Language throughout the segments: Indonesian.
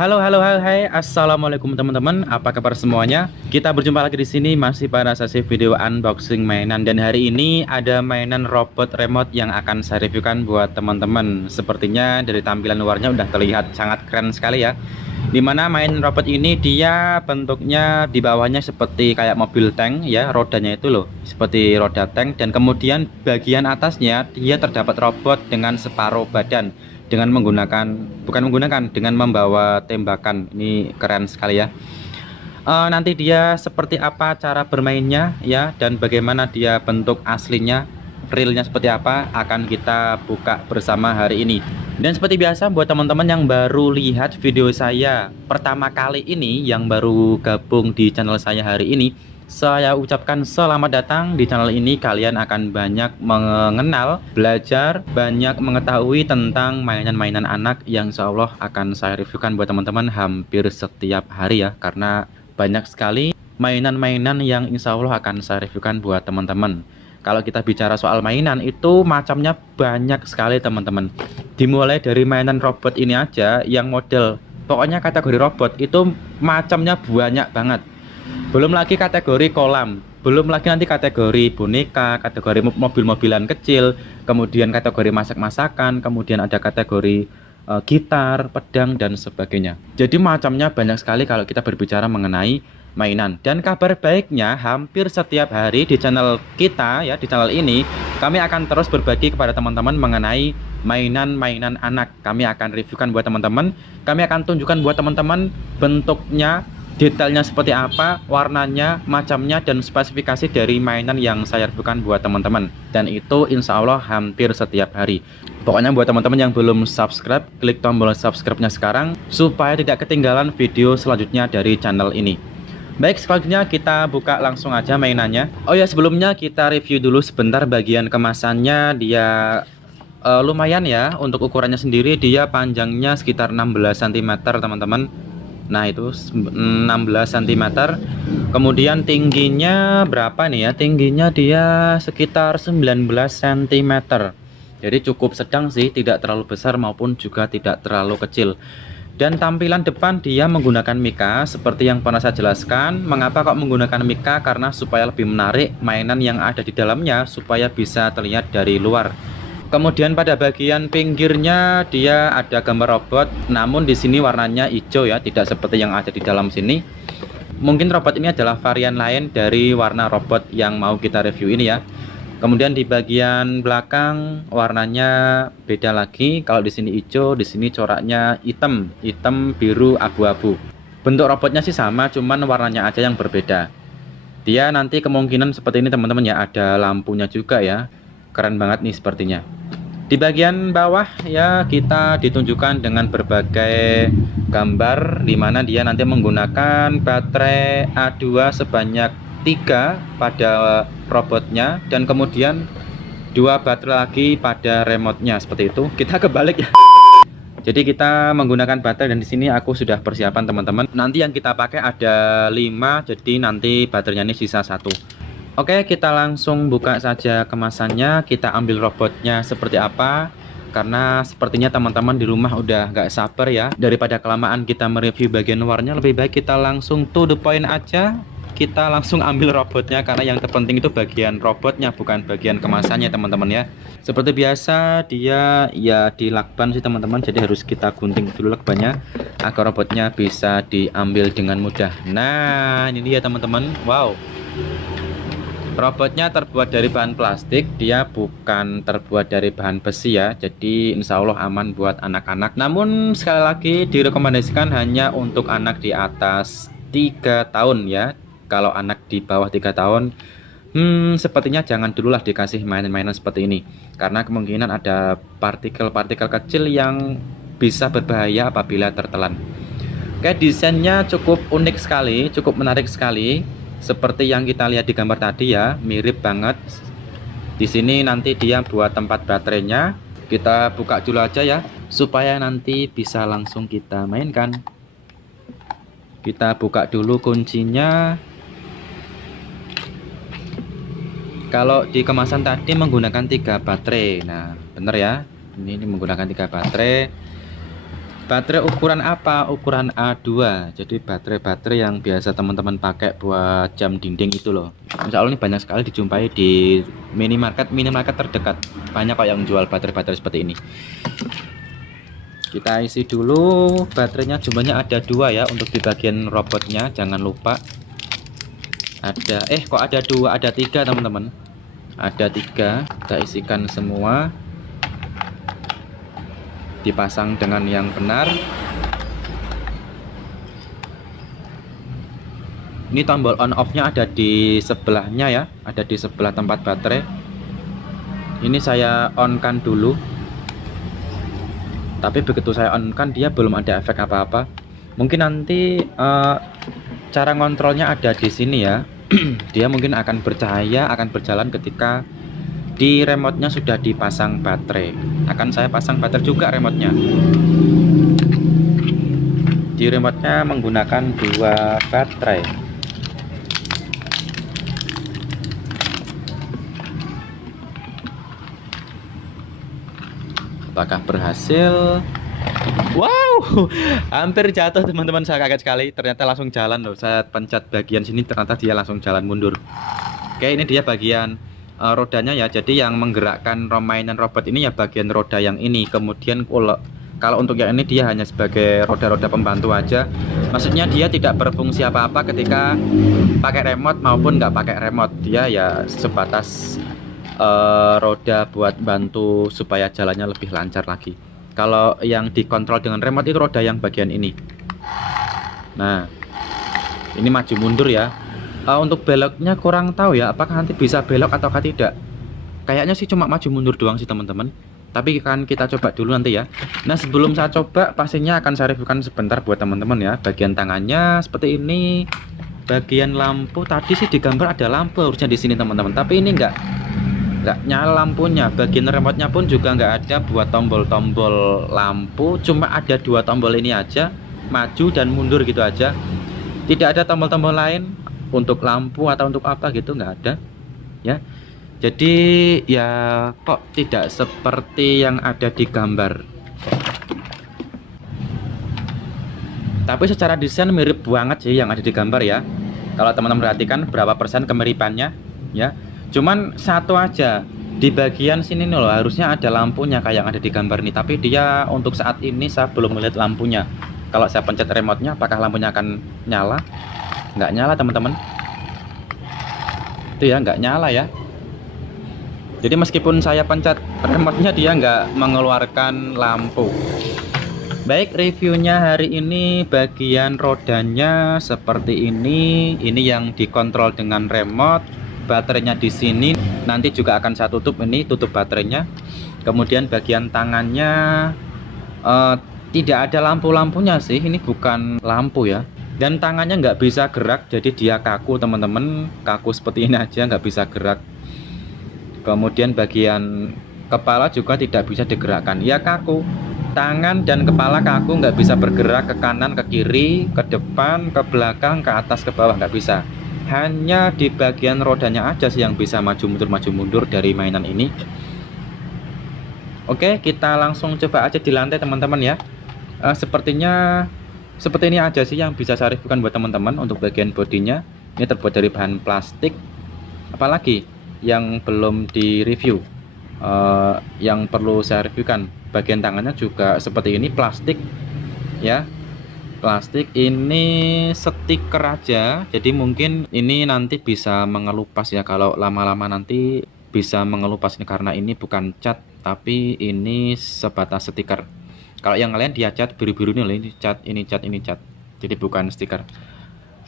Halo, halo, halo, hai, assalamualaikum teman-teman. Apa kabar semuanya? Kita berjumpa lagi di sini masih pada sesi video unboxing mainan, dan hari ini ada mainan robot remote yang akan saya reviewkan buat teman-teman. Sepertinya dari tampilan luarnya udah terlihat sangat keren sekali ya. Dimana main robot ini dia bentuknya di bawahnya seperti kayak mobil tank ya, rodanya itu loh seperti roda tank, dan kemudian bagian atasnya dia terdapat robot dengan separuh badan dengan dengan membawa tembakan. Ini keren sekali ya. Nanti dia seperti apa cara bermainnya ya, dan bagaimana dia bentuk aslinya, realnya seperti apa, akan kita buka bersama hari ini. Dan seperti biasa buat teman-teman yang baru lihat video saya pertama kali ini, yang baru gabung di channel saya hari ini, saya ucapkan selamat datang di channel ini. Kalian akan banyak mengenal, belajar, banyak mengetahui tentang mainan-mainan anak yang insya Allah akan saya reviewkan buat teman-teman hampir setiap hari ya. Karena banyak sekali mainan-mainan yang insya Allah akan saya reviewkan buat teman-teman. Kalau kita bicara soal mainan itu macamnya banyak sekali teman-teman. Dimulai dari mainan robot ini aja yang model, pokoknya kategori robot itu macamnya banyak banget. Belum lagi kategori kolam, belum lagi nanti kategori boneka, kategori mobil-mobilan kecil, kemudian kategori masak-masakan, kemudian ada kategori gitar, pedang, dan sebagainya. Jadi macamnya banyak sekali kalau kita berbicara mengenai mainan. Dan kabar baiknya, hampir setiap hari di channel kita ya, di channel ini kami akan terus berbagi kepada teman-teman mengenai mainan-mainan anak. Kami akan reviewkan buat teman-teman, kami akan tunjukkan buat teman-teman bentuknya, detailnya seperti apa, warnanya, macamnya, dan spesifikasi dari mainan yang saya reviewkan buat teman-teman. Dan itu insya Allah hampir setiap hari. Pokoknya buat teman-teman yang belum subscribe, klik tombol subscribe-nya sekarang supaya tidak ketinggalan video selanjutnya dari channel ini. Baik, selanjutnya kita buka langsung aja mainannya. Oh ya, sebelumnya kita review dulu sebentar bagian kemasannya. Dia lumayan ya, untuk ukurannya sendiri dia panjangnya sekitar 16 cm teman-teman. Nah itu 16 cm. Kemudian tingginya berapa nih ya? Tingginya dia sekitar 19 cm. Jadi cukup sedang sih, tidak terlalu besar maupun juga tidak terlalu kecil. Dan tampilan depan dia menggunakan mika seperti yang pernah saya jelaskan. Mengapa kok menggunakan mika? Karena supaya lebih menarik mainan yang ada di dalamnya, supaya bisa terlihat dari luar. Kemudian pada bagian pinggirnya dia ada gambar robot, namun di sini warnanya hijau ya, tidak seperti yang ada di dalam sini. Mungkin robot ini adalah varian lain dari warna robot yang mau kita review ini ya. Kemudian di bagian belakang warnanya beda lagi. Kalau di sini hijau, di sini coraknya hitam, biru, abu-abu. Bentuk robotnya sih sama, cuman warnanya aja yang berbeda. Dia nanti kemungkinan seperti ini teman-teman ya, ada lampunya juga ya. Keren banget nih sepertinya. Di bagian bawah ya kita ditunjukkan dengan berbagai gambar, dimana dia nanti menggunakan baterai A2 sebanyak 3 pada robotnya, dan kemudian 2 baterai lagi pada remote-nya. Seperti itu. Kita kebalik ya. Jadi kita menggunakan baterai, dan di sini aku sudah persiapan teman-teman. Nanti yang kita pakai ada 5, jadi nanti baterainya ini sisa 1. Oke, kita langsung buka saja kemasannya. Kita ambil robotnya seperti apa, karena sepertinya teman-teman di rumah udah gak sabar ya. Daripada kelamaan kita mereview bagian luarnya, lebih baik kita langsung to the point aja. Kita langsung ambil robotnya, karena yang terpenting itu bagian robotnya, bukan bagian kemasannya teman-teman ya. Seperti biasa dia ya di lakban sih teman-teman, jadi harus kita gunting dulu lakbannya agar robotnya bisa diambil dengan mudah. Nah ini dia teman-teman. Wow, robotnya terbuat dari bahan plastik, dia bukan terbuat dari bahan besi ya. Jadi insya Allah aman buat anak-anak. Namun sekali lagi direkomendasikan hanya untuk anak di atas 3 tahun ya. Kalau anak di bawah 3 tahun sepertinya jangan dululah dikasih mainan-mainan seperti ini, karena kemungkinan ada partikel-partikel kecil yang bisa berbahaya apabila tertelan. Oke, desainnya cukup unik sekali, cukup menarik sekali. Seperti yang kita lihat di gambar tadi ya, mirip banget. Di sini nanti dia buat tempat baterainya. Kita buka dulu aja ya, supaya nanti bisa langsung kita mainkan. Kita buka dulu kuncinya. Kalau di kemasan tadi menggunakan 3 baterai. Nah, bener ya. Ini menggunakan 3 baterai. Baterai ukuran apa? Ukuran A2. Jadi baterai-baterai yang biasa teman-teman pakai buat jam dinding itu loh. Insya Allah ini banyak sekali dijumpai di minimarket terdekat. Banyak kok yang jual baterai-baterai seperti ini. Kita isi dulu baterainya, jumlahnya ada 2 ya untuk di bagian robotnya. Jangan lupa. Ada kok ada 2, ada 3 teman-teman. Ada 3. Kita isikan semua. Dipasang dengan yang benar. Ini tombol on off nya ada di sebelahnya ya, ada di sebelah tempat baterai. Ini saya on kan dulu, tapi begitu saya on kan dia belum ada efek apa-apa. Mungkin nanti cara ngontrolnya ada di sini ya. Dia mungkin akan bercahaya, akan berjalan ketika di remote-nya sudah dipasang baterai. Akan saya pasang baterai juga remote-nya. Di remote-nya menggunakan 2 baterai. Apakah berhasil? Wow, hampir jatuh teman-teman, saya kaget sekali. Ternyata langsung jalan loh. Saya pencet bagian sini, ternyata dia langsung jalan mundur. Oke, ini dia bagian rodanya ya. Jadi yang menggerakkan mainan robot ini ya bagian roda yang ini. Kemudian kalau untuk yang ini dia hanya sebagai roda-roda pembantu aja. Maksudnya dia tidak berfungsi apa-apa ketika pakai remote maupun nggak pakai remote. Dia ya sebatas roda buat bantu supaya jalannya lebih lancar lagi. Kalau yang dikontrol dengan remote itu roda yang bagian ini. Nah, ini maju mundur ya. Untuk beloknya kurang tahu ya, apakah nanti bisa belok ataukah tidak. Kayaknya sih cuma maju mundur doang sih teman-teman. Tapi kan kita coba dulu nanti ya. Nah, sebelum saya coba pastinya akan saya reviewkan sebentar buat teman-teman ya. Bagian tangannya seperti ini. Bagian lampu tadi sih digambar ada lampu harusnya di sini teman-teman. Tapi ini enggak nyala lampunya. Bagian remote-nya pun juga nggak ada buat tombol-tombol lampu. Cuma ada 2 tombol ini aja, maju dan mundur gitu aja. Tidak ada tombol-tombol lain untuk lampu atau untuk apa gitu, nggak ada ya. Jadi ya kok tidak seperti yang ada di gambar. Tapi secara desain mirip banget sih yang ada di gambar ya. Kalau teman-teman perhatikan berapa persen kemiripannya ya. Cuman satu aja di bagian sini nih loh, harusnya ada lampunya kayak yang ada di gambar nih. Tapi dia untuk saat ini saya belum melihat lampunya. Kalau saya pencet remote-nya apakah lampunya akan nyala? Nggak nyala teman-teman. Itu ya, nggak nyala ya. Jadi meskipun saya pencet remote-nya dia nggak mengeluarkan lampu. Baik, reviewnya hari ini bagian rodanya seperti ini. Ini yang dikontrol dengan remote. Baterainya di sini. Nanti juga akan saya tutup ini, tutup baterainya. Kemudian bagian tangannya tidak ada lampu-lampunya sih. Ini bukan lampu ya. Dan tangannya nggak bisa gerak, jadi dia kaku teman-teman. Kaku seperti ini aja, nggak bisa gerak. Kemudian bagian kepala juga tidak bisa digerakkan, ya kaku. Tangan dan kepala kaku, nggak bisa bergerak ke kanan, ke kiri, ke depan, ke belakang, ke atas, ke bawah, nggak bisa. Hanya di bagian rodanya aja sih yang bisa maju mundur dari mainan ini. Oke, kita langsung coba aja di lantai teman-teman ya. Sepertinya seperti ini aja sih yang bisa saya reviewkan buat teman-teman. Untuk bagian bodinya ini terbuat dari bahan plastik. Apalagi yang belum di review, yang perlu saya reviewkan, bagian tangannya juga seperti ini, plastik ya, plastik. Ini stiker aja, jadi mungkin ini nanti bisa mengelupas ya. Kalau lama-lama nanti bisa mengelupas ini, karena ini bukan cat tapi ini sebatas stiker. Kalau yang lain dia cat biru-biru nih loh, ini cat, ini cat, ini cat. Jadi bukan stiker.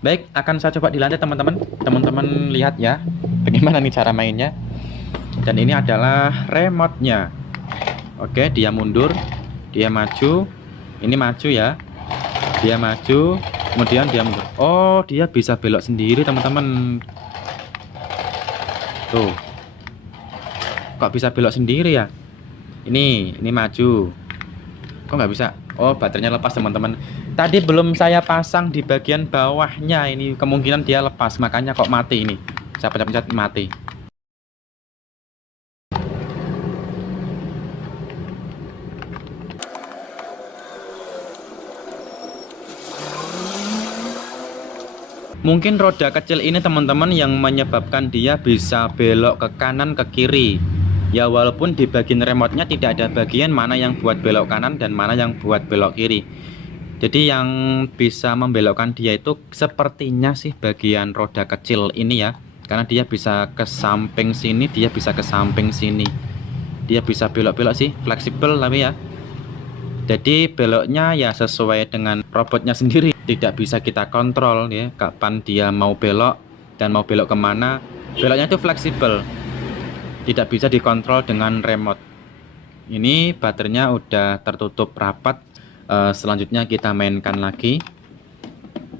Baik, akan saya coba di lantai teman-teman. Teman-teman lihat ya, bagaimana nih cara mainnya. Dan ini adalah remote-nya. Oke, dia mundur, dia maju. Ini maju ya. Dia maju, kemudian dia mundur. Oh, dia bisa belok sendiri teman-teman. Tuh. Kok bisa belok sendiri ya? Ini maju. Kok nggak bisa? Oh, baterainya lepas teman-teman. Tadi belum saya pasang di bagian bawahnya, ini kemungkinan dia lepas, makanya kok mati ini. Saya pencet-pencet mati. Mungkin roda kecil ini teman-teman yang menyebabkan dia bisa belok ke kanan ke kiri. Ya walaupun di bagian remote-nya tidak ada bagian mana yang buat belok kanan dan mana yang buat belok kiri. Jadi yang bisa membelokkan dia itu sepertinya sih bagian roda kecil ini ya. Karena dia bisa ke samping sini, dia bisa ke samping sini. Dia bisa belok-belok sih, fleksibel tapi ya. Jadi beloknya ya sesuai dengan robotnya sendiri, tidak bisa kita kontrol ya kapan dia mau belok dan mau belok kemana. Beloknya itu fleksibel, tidak bisa dikontrol dengan remote. Ini baterainya udah tertutup rapat. Selanjutnya kita mainkan lagi.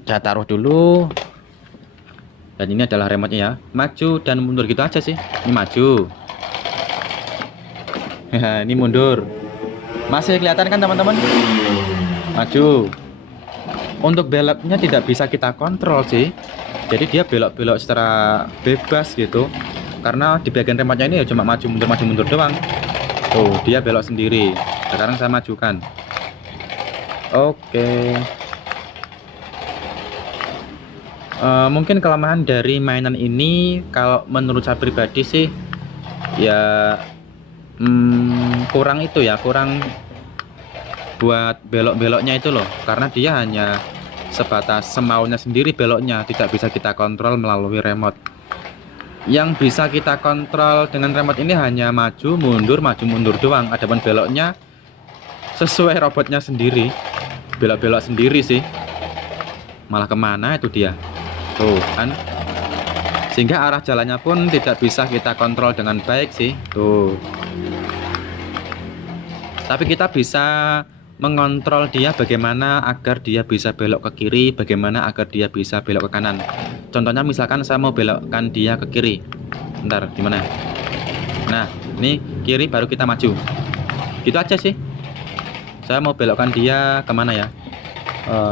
Saya taruh dulu. Dan ini adalah remote-nya ya. Maju dan mundur gitu aja sih. Ini maju. Ini mundur. Masih kelihatan kan teman-teman? Maju. Untuk beloknya tidak bisa kita kontrol sih. Jadi dia belok-belok secara bebas gitu. Karena di bagian remote-nya ini ya cuma maju mundur doang. Tuh, dia belok sendiri. Sekarang saya majukan. Oke. Mungkin kelemahan dari mainan ini kalau menurut saya pribadi sih ya kurang itu ya, kurang buat belok-beloknya itu loh, karena dia hanya sebatas semaunya sendiri beloknya, tidak bisa kita kontrol melalui remote. Yang bisa kita kontrol dengan remote ini hanya maju mundur doang. Adapun beloknya sesuai robotnya sendiri, belok-belok sendiri sih, malah kemana itu dia tuh kan, sehingga arah jalannya pun tidak bisa kita kontrol dengan baik sih tuh. Tapi kita bisa mengontrol dia bagaimana agar dia bisa belok ke kiri, bagaimana agar dia bisa belok ke kanan. Contohnya misalkan saya mau belokkan dia ke kiri, bentar gimana, nah ini kiri baru kita maju gitu aja sih. Saya mau belokkan dia kemana ya,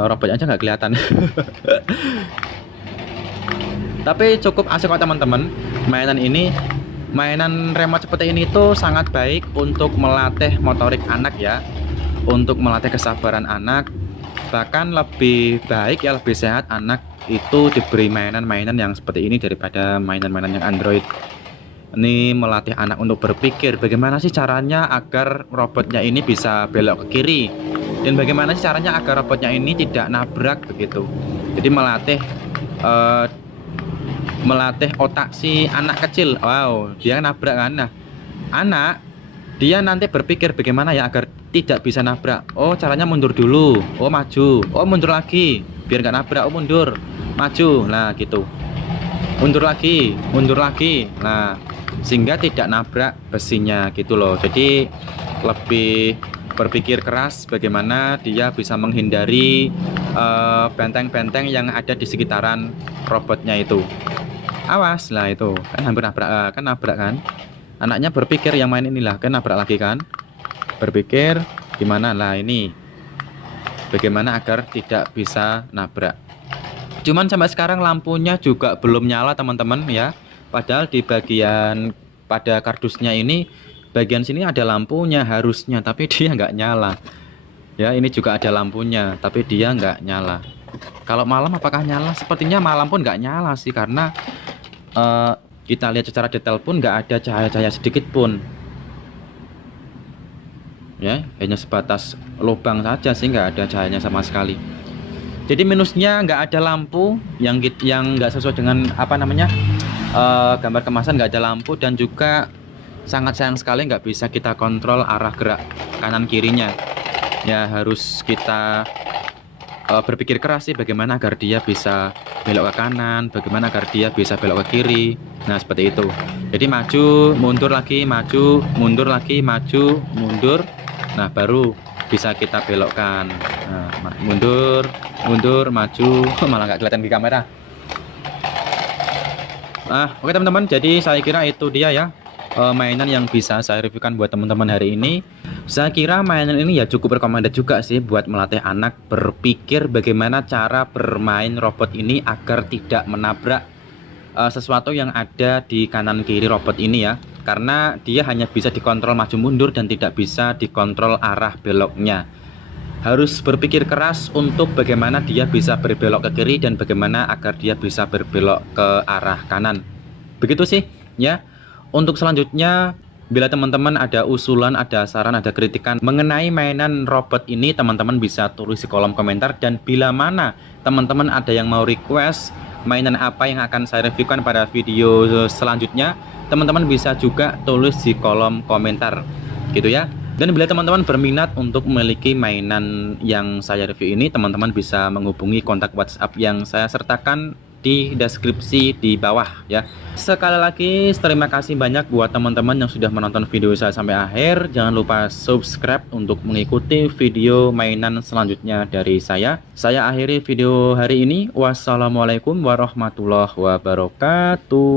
robotnya aja nggak kelihatan. Tapi cukup asik kok teman-teman. Mainan ini, mainan remote seperti ini tuh sangat baik untuk melatih motorik anak ya, untuk melatih kesabaran anak. Bahkan lebih baik ya, lebih sehat anak itu diberi mainan-mainan yang seperti ini daripada mainan-mainan yang Android. Ini melatih anak untuk berpikir bagaimana sih caranya agar robotnya ini bisa belok ke kiri, dan bagaimana sih caranya agar robotnya ini tidak nabrak begitu. Jadi melatih otak si anak kecil. Wow, dia nabrak kan. Nah, anak dia nanti berpikir bagaimana ya agar tidak bisa nabrak. Oh, caranya mundur dulu. Oh, maju. Oh, mundur lagi biar nggak nabrak. Oh, mundur, maju. Nah, gitu. Mundur lagi. Nah, sehingga tidak nabrak besinya gitu loh. Jadi lebih berpikir keras bagaimana dia bisa menghindari benteng-benteng yang ada di sekitaran robotnya itu. Awas lah, itu kan hampir nabrak, nabrak kan. Anaknya berpikir yang main inilah, kan nabrak lagi kan. Berpikir gimana lah ini, bagaimana agar tidak bisa nabrak. Cuman sampai sekarang lampunya juga belum nyala teman-teman ya. Padahal di bagian pada kardusnya ini, bagian sini ada lampunya harusnya, tapi dia nggak nyala. Ya, ini juga ada lampunya, tapi dia nggak nyala. Kalau malam apakah nyala? Sepertinya malam pun nggak nyala sih, karena kita lihat secara detail pun nggak ada cahaya-cahaya sedikit pun. Ya, hanya sebatas lubang saja sih, nggak ada cahayanya sama sekali. Jadi minusnya nggak ada lampu yang nggak sesuai dengan apa namanya gambar kemasan, nggak ada lampu, dan juga sangat sayang sekali nggak bisa kita kontrol arah gerak kanan kirinya. Ya harus kita berpikir keras sih bagaimana agar dia bisa belok ke kanan, bagaimana agar dia bisa belok ke kiri. Nah seperti itu. Jadi maju mundur lagi, maju mundur lagi, maju mundur. Nah baru bisa kita belokkan. Nah, mundur maju. Malah nggak kelihatan di kamera. Oke teman-teman, jadi saya kira itu dia ya mainan yang bisa saya reviewkan buat teman-teman hari ini. Saya kira mainan ini ya cukup recommended juga sih buat melatih anak berpikir bagaimana cara bermain robot ini agar tidak menabrak sesuatu yang ada di kanan kiri robot ini ya. Karena dia hanya bisa dikontrol maju mundur dan tidak bisa dikontrol arah beloknya. harus berpikir keras untuk bagaimana dia bisa berbelok ke kiri dan bagaimana agar dia bisa berbelok ke arah kanan. Begitu sih ya. Untuk selanjutnya, bila teman-teman ada usulan, ada saran, ada kritikan mengenai mainan robot ini, teman-teman bisa tulis di kolom komentar. Dan bila mana teman-teman ada yang mau request mainan apa yang akan saya reviewkan pada video selanjutnya, teman-teman bisa juga tulis di kolom komentar gitu ya. Dan bila teman-teman berminat untuk memiliki mainan yang saya review ini, teman-teman bisa menghubungi kontak WhatsApp yang saya sertakan di deskripsi di bawah ya. Sekali lagi terima kasih banyak buat teman-teman yang sudah menonton video saya sampai akhir. Jangan lupa subscribe untuk mengikuti video mainan selanjutnya dari saya. Saya akhiri video hari ini. Wassalamualaikum warahmatullahi wabarakatuh.